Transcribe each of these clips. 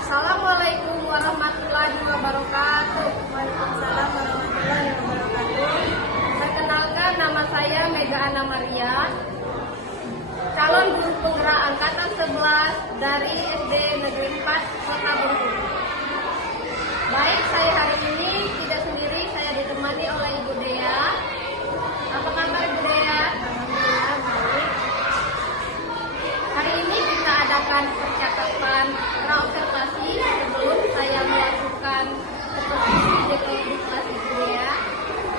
Assalamualaikum warahmatullahi wabarakatuh. Waalaikumsalam warahmatullahi wabarakatuh. Perkenalkan, nama saya Mega Ana Maria, calon guru penggerak angkatan 11 dari SD Negeri 4 Kota Bengkulu. Baik, saya hari ini tidak sendiri, saya ditemani oleh Ibu Dea. Apa kabar Ibu Dea? Alhamdulillah baik. Hari ini kita adakan percakapan praobservasi sebelum saya melakukan supervisi dekonstruksi Ibu Dea.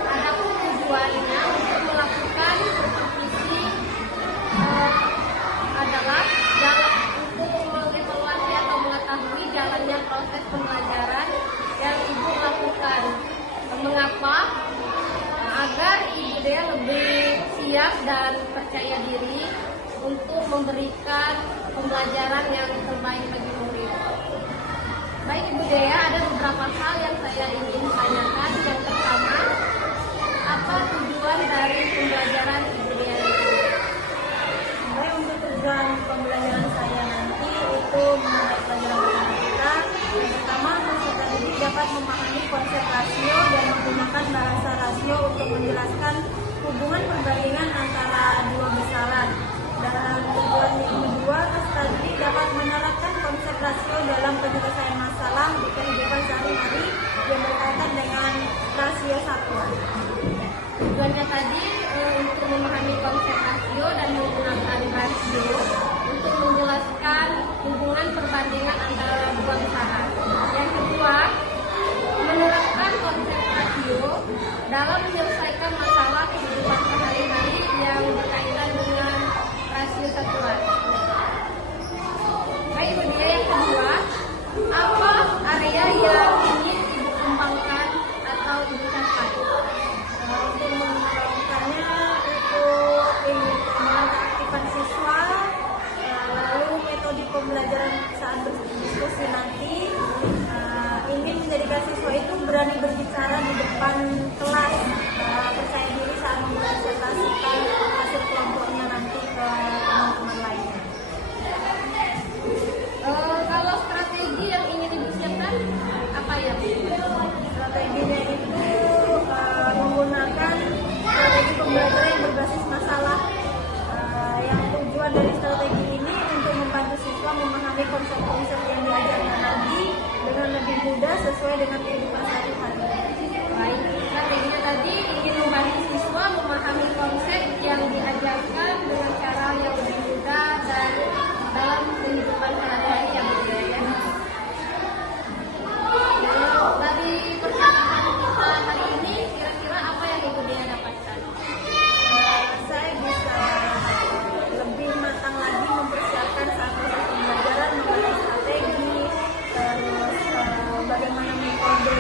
Adapun tujuannya untuk melakukan supervisi adalah untuk mengevaluasi atau mengetahui jalannya proses pembelajaran yang Ibu lakukan. Mengapa? Agar Ibu Dea lebih siap dan percaya diri untuk memberikan pembelajaran yang terbaik bagi murid. Baik Ibu Dea, ada beberapa hal yang saya ingin tanyakan. Yang pertama, apa tujuan dari pembelajaran Ibu Dea itu? Baik, untuk tujuan pembelajaran saya nanti itu mengenai pelajaran matematika. Yang pertama, peserta didik dapat memahami konsep rasio dan menggunakan bahasa rasio untuk menjelaskan hubungan perbandingan antara dua besaran. Dan tujuan yang kedua, peserta didik dapat menerapkan konsep rasio dalam penyelesaian masalah di kehidupan sehari-hari yang berkaitan dengan rasio satuan. Tujuannya tadi untuk memahami konsep rasio dan menggunakan rasio untuk menjelaskan hubungan perbandingan antara dua besaran. Yang kedua, menerapkan konsep rasio dalam menyelesaikan masalah kehidupan sehari-hari yang berkaitan dengan rasio satuan. Baik Ibu Dea, yang kedua, apa area yang ingin Ibu kembangkan atau Ibu capai? Untuk mengembangkannya itu mengaktifkan siswa, lalu metode pembelajaran saat berdiskusi nanti ingin menjadikan siswa itu berani berbicara di depan kelas, percaya diri saat mempresentasikan hasil kelompoknya nanti ke teman-teman lainnya. Kalau strategi yang ingin Ibu siapkan apa ya? Strateginya itu menggunakan strategi pembelajaran yang berbasis masalah. Yang tujuan dari strategi ini untuk membantu siswa memahami konsep-konsep yang diajarkan tadi dengan lebih mudah sesuai dengan kehidupan sehari-hari. Baik, strateginya tadi ingin membantu siswa memahami konsep yang diajarkan dengan cara yang lebih mudah dan dalam kehidupan sehari-hari yang berbeda ya. Dari percakapan kita hari ini, kira-kira apa yang Ibu Dea dapatkan? Saya bisa lebih matang lagi mempersiapkan saat proses pembelajaran mengenai strategi, terus bagaimana metode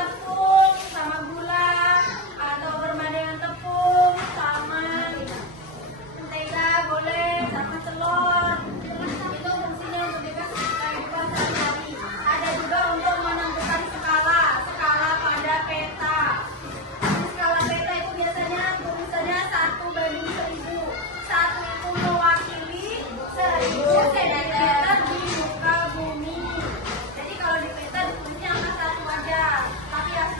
tepung sama gula, atau bermain dengan tepung sama mentega boleh, sama telur. Itu fungsinya untuk dikasih kehidupan sehari-hari. Ada juga untuk menentukan skala pada peta. Skala peta itu biasanya tulisannya 1:1000. 1 itu mewakili 1000 cm di muka bumi. Jadi kalau di peta ditulisnya angka 1 aja, tapi asli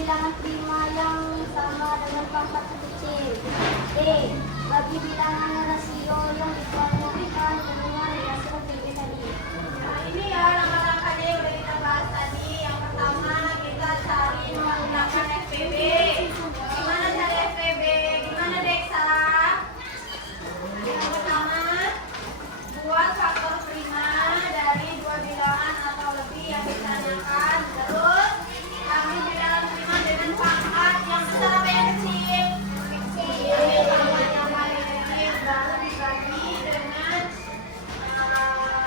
bilangan prima yang sama dengan pangkat kecil. D. Bagi bilangan rasio yang dikeluarkan dengan rasio PB tadi. Nah, ini ya langkah-langkahnya yang udah kita bahas tadi. Yang pertama kita cari menggunakan FPB. Gimana cari FPB? Gimana Deksa? Yang pertama, buat faktor prima dari dua bilangan atau lebih yang ditanyakan. Terus ambil bilangan prima dengan pangkat yang besar apa yang kecil? Ambil pangkat yang paling kecil baru dibagi dengan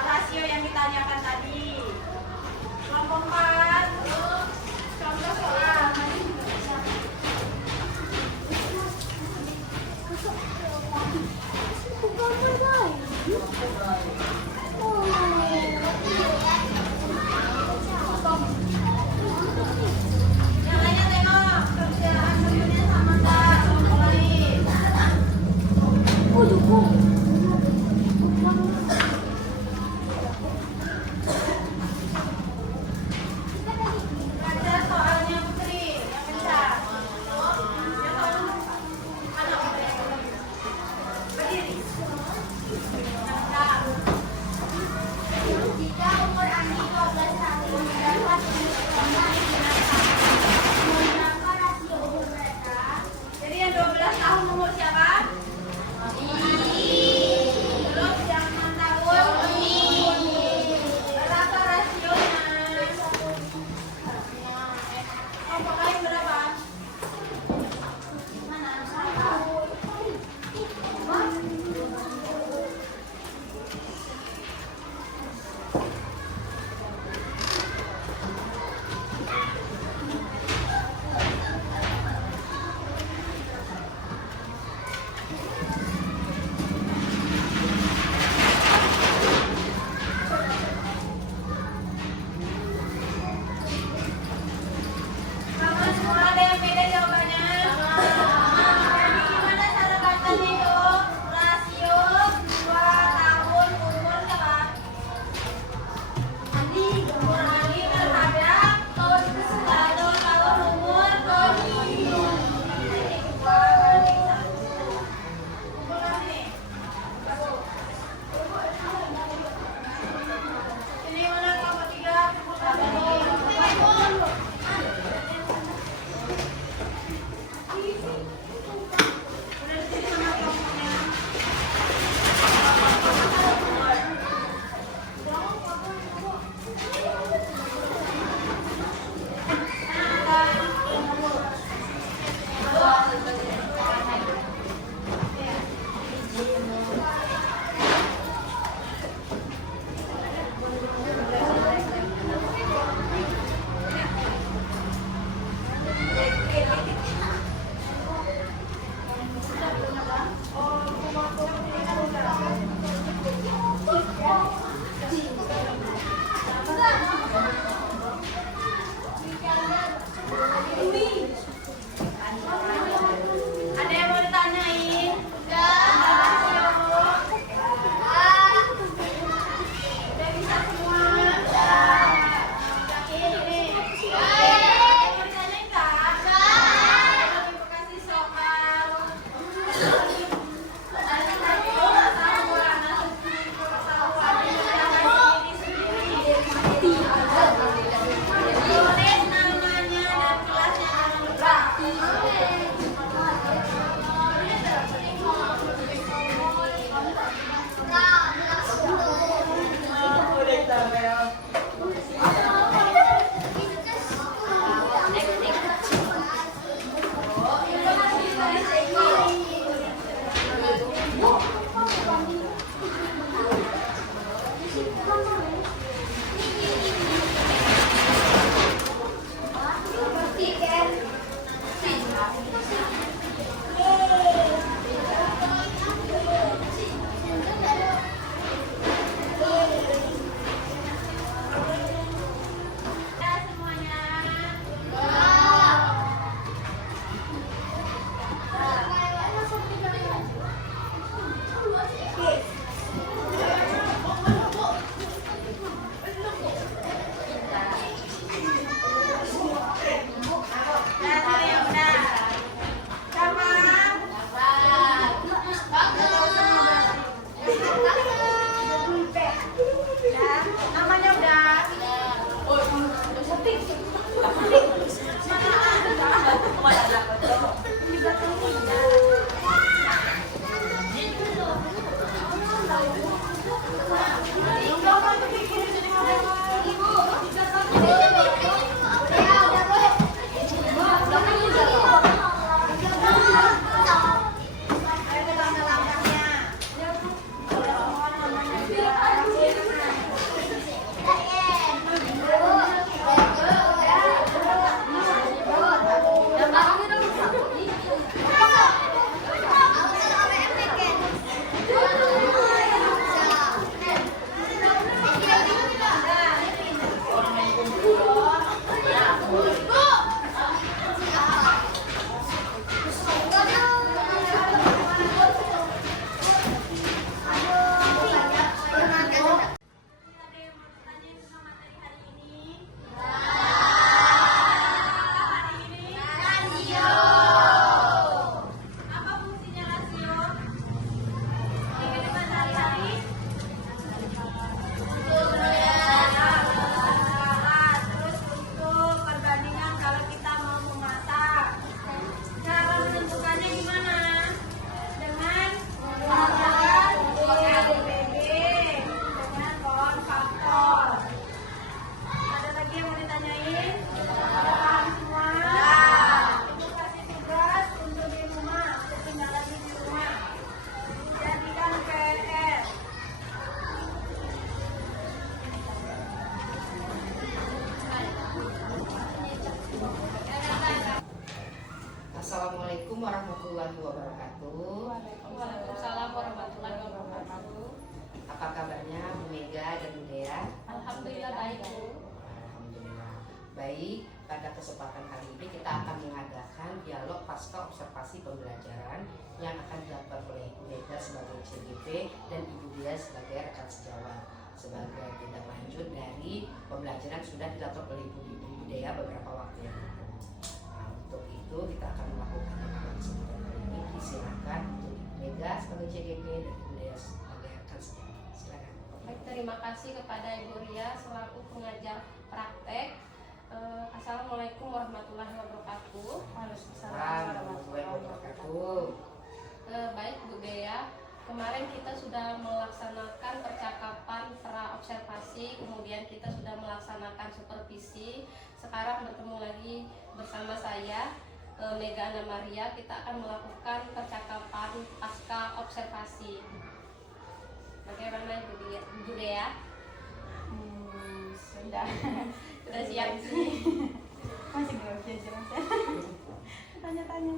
rasio yang ditanyakan tadi. Kelompok 4, contoh soal. Yang lainnya tengok kerjaan temennya sama enggak, kelompok lain. Baca soalnya Putri, yang kencang. Yang soalnya mana Putri? Berdiri. Kencang. Jika umur Andi 12 tahun mendapat berapa rasio umur mereka? Jadi yang 12 tahun umur siapa? Terus yang 6 tahun? Berapa rasionya? Kelompok lain berapa? Mana? Sama semua ada yang beda jawabannya? Jadi gimana cara bacanya itu? Rasio 2 tahun umur siapa? Andi Umur Andi terhadap 2 tahun umur Tony. Kumpulkan nih. Ini mana kelompok 3? Kumpulkan nih. baik, pada kesempatan kali ini kita akan mengadakan dialog pasca observasi pembelajaran yang akan dilakukan oleh Ibu Mega sebagai CGP dan Ibu Dia sebagai rekan sejawat. Sebagai tindak lanjut dari pembelajaran sudah dilakukan oleh Ibu Dea beberapa waktu yang lalu. Nah, untuk itu kita akan melakukan dalam kesempatan kali ini. Silakan untuk Ibu Mega sebagai CGP dan Ibu Dea sebagai rekan sejawat. Silakan. Baik, terima kasih kepada Ibu Ria selaku pengajar praktek. Assalamualaikum warahmatullahi wabarakatuh. Waalaikumsalam warahmatullahi wabarakatuh. Baik Bu Dea, kemarin kita sudah melaksanakan percakapan pra observasi, kemudian kita sudah melaksanakan supervisi. Sekarang bertemu lagi bersama saya Mega Ana Maria. Kita akan melakukan percakapan pasca observasi. Bagaimana Ibu Dea? Sudah Siap. masih grogi aja mas ya. Tanya-tanya.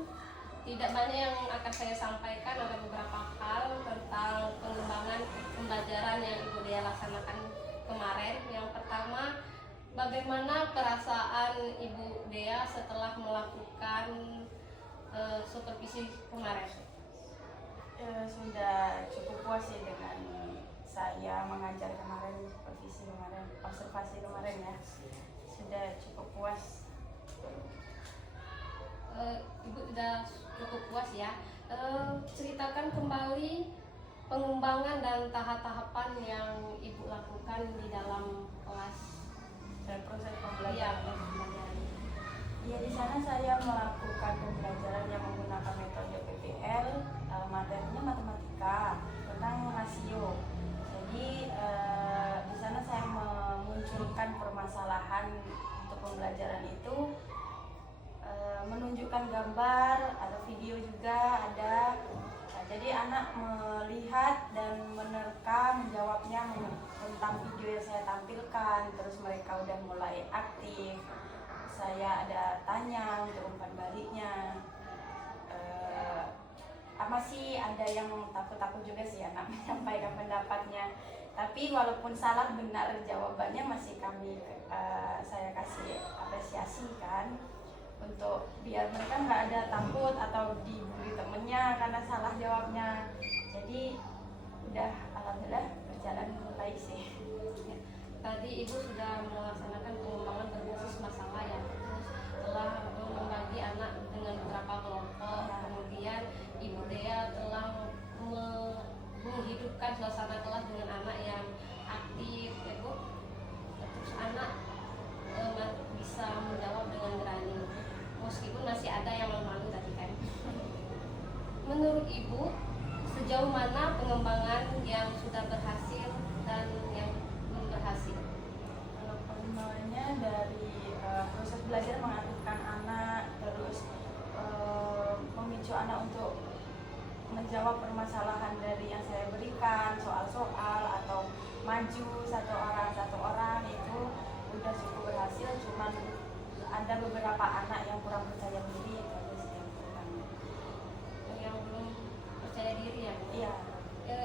Tidak banyak yang akan saya sampaikan, ada beberapa hal tentang pengembangan pembelajaran yang Ibu Dea laksanakan kemarin. Yang pertama, bagaimana perasaan Ibu Dea setelah melakukan supervisi kemarin? Sudah cukup puas sih dengan saya mengajar kemarin, supervisi kemarin, observasi kemarin ya. Sudah cukup puas. Ibu sudah cukup puas ya. Ceritakan kembali pengembangan dan tahap-tahapan yang Ibu lakukan di dalam kelas Dan proses Iya, pembelajaran. pembelajaran. Ya, di sana saya melakukan pembelajaran yang menggunakan metode PBL, materinya matematika tentang rasio. Jadi di sana saya memunculkan permasalahan untuk pembelajaran itu, menunjukkan gambar, ada video juga ada. Nah, jadi anak melihat dan menerka, menjawabnya tentang video yang saya tampilkan. Terus mereka udah mulai aktif. Saya ada tanya untuk umpan baliknya. Masih ada yang takut-takut juga sih anak menyampaikan pendapatnya. Tapi walaupun salah benar jawabannya masih saya kasih apresiasi kan, untuk biar mereka nggak ada takut atau dibully temennya karena salah jawabnya. Jadi udah alhamdulillah berjalan baik sih. Ya. Tadi Ibu sudah melaksanakan pengembangan berbasis masalah ya, terus telah membagi anak dengan beberapa kelompok. Kemudian Ibu Dea telah menghidupkan suasana kelas dengan anak yang aktif ya Bu. Terus anak bisa menjawab dengan berani meskipun masih ada yang malu tadi kan. Menurut Ibu, sejauh mana pengembangan yang sudah berhasil dan yang belum berhasil? Kalau pengembangannya dari proses belajar mengaktifkan anak, terus memicu anak untuk menjawab permasalahan dari yang saya berikan, soal-soal atau maju satu orang itu udah cukup berhasil. Cuman ada beberapa anak yang kurang percaya diri, itu aja sih yang kurang. Yang belum percaya diri ya Bu? Iya.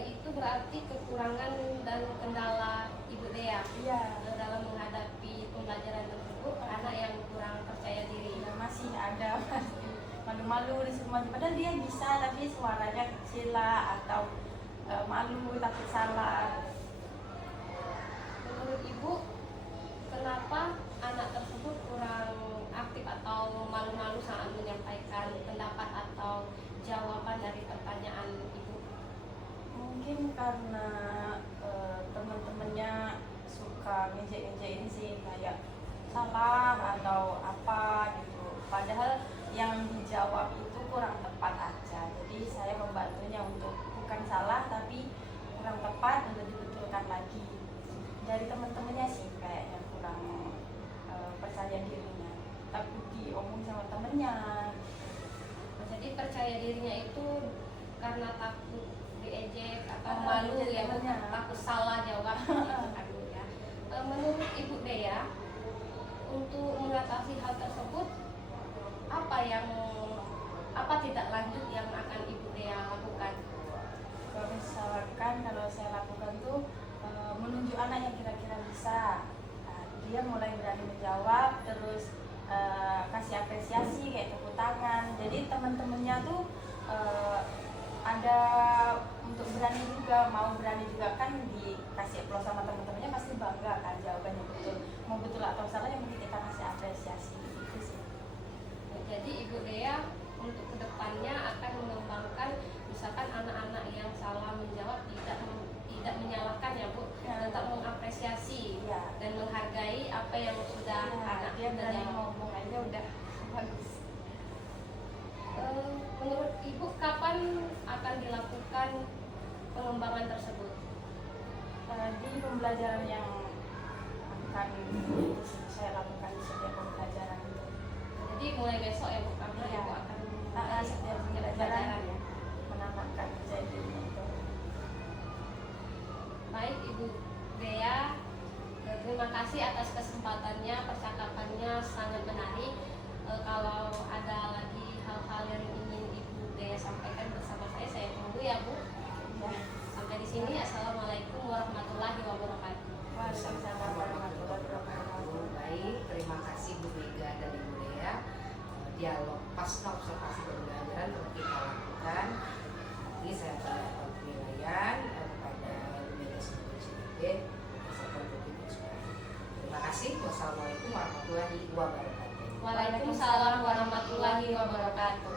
Itu berarti kekurangan dan kendala Ibu Dea Iya. dalam menghadapi pembelajaran tersebut, anak yang kurang percaya diri. Ya, masih ada pasti malu-malu di semua, padahal dia bisa tapi suaranya kecil lah atau malu takut salah. Menurut Ibu, kenapa anak tersebut kurang aktif atau malu-malu saat menyampaikan pendapat atau jawaban dari pertanyaan Ibu? Mungkin karena teman-temannya suka ngejek-ngejekin sih, kayak salah atau apa gitu, padahal yang dijawab itu kurang tepat aja. Jadi saya membantunya untuk bukan salah tapi kurang tepat untuk dibetulkan lagi. Dari teman-temannya sih kayaknya kurang percaya dirinya, takut diomong sama temennya. Jadi percaya dirinya itu karena takut diejek atau malu ya, temennya. takut salah jawab gitu kan ya. Menurut Ibu Dea, untuk mengatasi hal tersebut, apa tidak lanjut yang akan Ibu Dea lakukan? Kalau misalkan kalau saya lakukan tuh menunjuk anak yang kira-kira bisa. Nah, di dia mulai berani menjawab, terus kasih apresiasi kayak tepuk tangan. Jadi teman-temannya tuh ada untuk berani juga, mau berani juga kan, dikasih aplaus sama teman-temannya pasti bangga kan jawabannya betul. Mau betul atau salah yang penting kita kasih apresiasi gitu sih. Jadi Ibu Dea untuk kedepannya akan mengembangkan misalkan anak-anak yang salah menjawab tidak menyalahkan ya Bu, Ya. tetap mengapresiasi Ya. dan menghargai apa yang sudah anak Dia berani jawab. ngomong aja udah bagus. Menurut Ibu kapan akan dilakukan pengembangan tersebut? Di pembelajaran yang akan saya lakukan di setiap pembelajaran itu. Jadi mulai besok ya Bu, karena Iya. Ibu akan Setiap pembelajaran ya, menambahkan jadi itu. Baik Ibu Dea, terima kasih atas kesempatannya, percakapannya sangat menarik. Kalau ada lagi hal-hal yang ingin Ibu Dea sampaikan bersama saya tunggu ya Bu. Ya. Sampai di sini, Assalamualaikum warahmatullahi wabarakatuh. Waalaikumsalam warahmatullahi wabarakatuh. Baik, terima kasih Bu Mega dan Ibu Dea. Dialog pasca observasi pembelajaran telah kita lakukan. Nanti saya akan melakukan penilaian kepada Bu Mega sebagai CDP berdasarkan bukti kesukaan. Terima kasih. Wassalamualaikum warahmatullahi wabarakatuh. Waalaikumsalam warahmatullahi wabarakatuh.